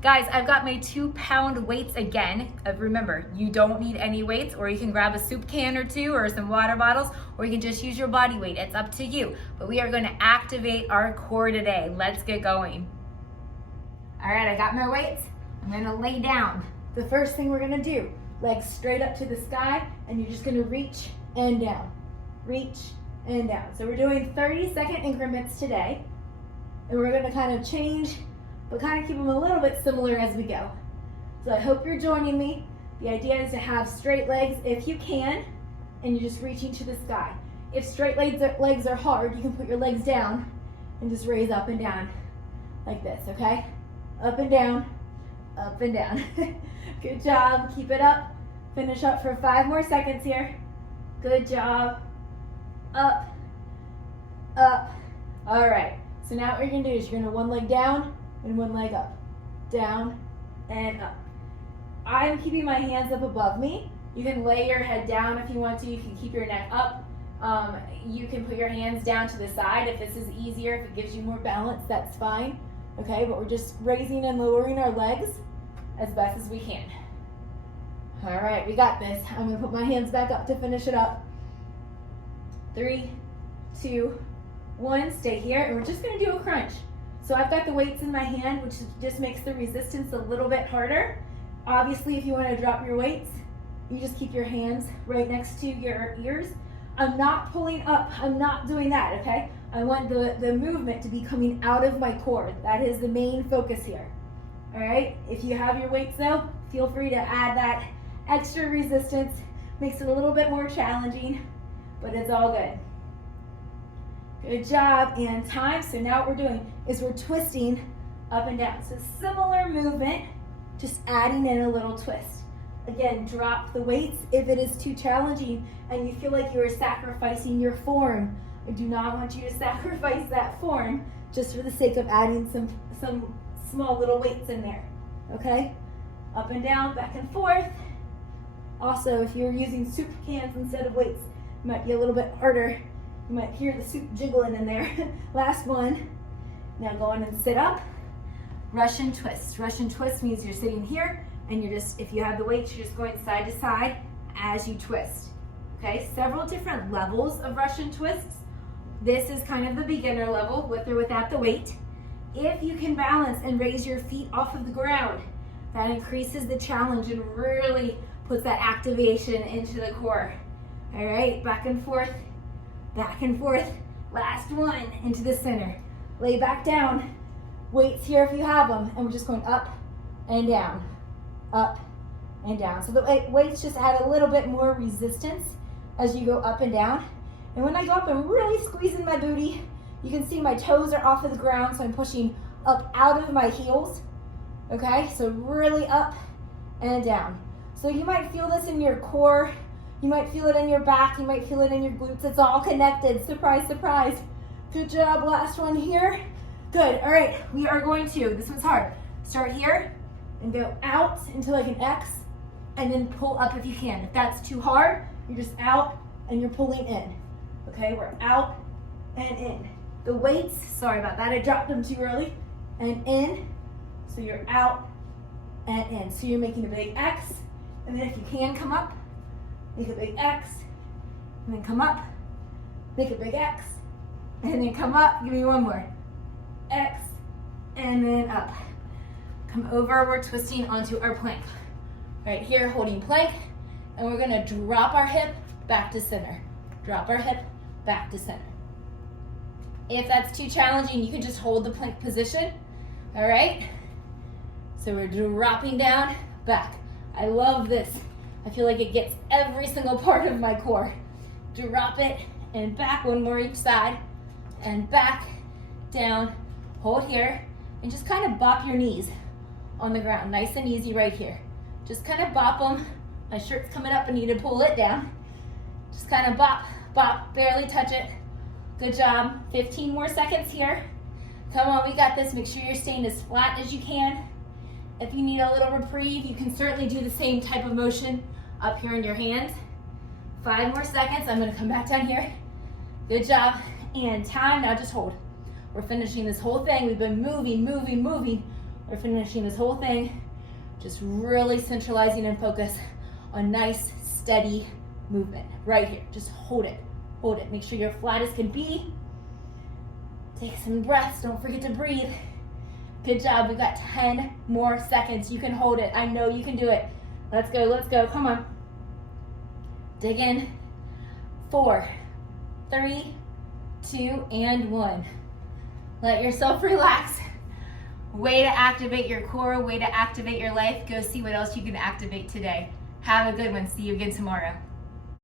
Guys, I've got my 2-pound weights again. Remember, you don't need any weights, or you can grab a soup can or two or some water bottles, or you can just use your body weight. It's up to you. But we are gonna activate our core today. Let's get going. All right, I got my weights. I'm gonna lay down. The first thing we're gonna do, legs straight up to the sky, and you're just gonna reach and down. Reach and down. So we're doing 30-second increments today. And we're gonna kind of change, but kind of keep them a little bit similar as we go. So I hope you're joining me. The idea is to have straight legs if you can, and you're just reaching to the sky. If straight legs are hard, you can put your legs down and just raise up and down like this, okay? Up and down, up and down. Good job, keep it up. Finish up for 5 more seconds here. Good job. Up, up. All right, so now what you're gonna do is you're gonna one leg down and one leg up. Down and up. I'm keeping my hands up above me. You can lay your head down if you want to. You can keep your neck up. You can put your hands down to the side if this is easier, if it gives you more balance, that's fine. Okay, but we're just raising and lowering our legs as best as we can. All right, we got this. I'm gonna put my hands back up to finish it up. 3, 2, 1, stay here, and we're just gonna do a crunch. So I've got the weights in my hand, which just makes the resistance a little bit harder. Obviously, if you wanna drop your weights, you just keep your hands right next to your ears. I'm not pulling up, I'm not doing that, okay? I want the movement to be coming out of my core. That is the main focus here, all right? If you have your weights though, feel free to add that extra resistance. Makes it a little bit more challenging, but it's all good. Good job, and time. So now what we're doing is we're twisting up and down. So similar movement, just adding in a little twist. Again, drop the weights if it is too challenging and you feel like you are sacrificing your form. I do not want you to sacrifice that form just for the sake of adding some small little weights in there, okay? Up and down, back and forth. Also, if you're using soup cans instead of weights, it might be a little bit harder. You might hear the soup jiggling in there. Last one. Now go on and sit up. Russian twist. Russian twist means you're sitting here and you're just, if you have the weights, you're just going side to side as you twist. Okay, several different levels of Russian twists. This is kind of the beginner level, with or without the weight. If you can balance and raise your feet off of the ground, that increases the challenge and really puts that activation into the core. All right, back and forth. Back and forth. Last one, into the center. Lay back down. Weights here if you have them, and we're just going up and down, up and down. So the weights just add a little bit more resistance as you go up and down. And when I go up, I'm really squeezing my booty. You can see my toes are off of the ground, so I'm pushing up out of my heels. Okay, so really up and down. So you might feel this in your core. You might feel it in your back, you might feel it in your glutes. It's all connected. Surprise, surprise. Good job. Last one here. Good. All right, we are going to, this one's hard. Start here and go out into like an X and then pull up if you can. If that's too hard, you're just out and you're pulling in. Okay, we're out and in. The weights, sorry about that, I dropped them too early. And in, so you're out and in. So you're making a big X, and then if you can come up, make a big X, and then come up, make a big X, and then come up. Give me one more. X, and then up. Come over, we're twisting onto our plank. Right here, holding plank, and we're gonna drop our hip back to center. Drop our hip back to center. If that's too challenging, you can just hold the plank position, all right? So we're dropping down, back. I love this. I feel like it gets every single part of my core. Drop it and back, one more each side, and back, down, hold here, and just kind of bop your knees on the ground, nice and easy right here. Just kind of bop them. My shirt's coming up, I need to pull it down. Just kind of bop, bop, barely touch it. Good job, 15 more seconds here. Come on, we got this. Make sure you're staying as flat as you can. If you need a little reprieve, you can certainly do the same type of motion up here in your hands. 5 more seconds. I'm gonna come back down here. Good job. And time. Now just hold. We're finishing this whole thing. We've been moving, moving, moving. We're finishing this whole thing, just really centralizing and focus on nice, steady movement right here. Just hold it, hold it. Make sure you're flat as can be. Take some breaths, don't forget to breathe. Good job, we've got 10 more seconds. You can hold it, I know you can do it. Let's go, come on. Dig in, 4, 3, 2, and 1. Let yourself relax. Way to activate your core, way to activate your life. Go see what else you can activate today. Have a good one, see you again tomorrow.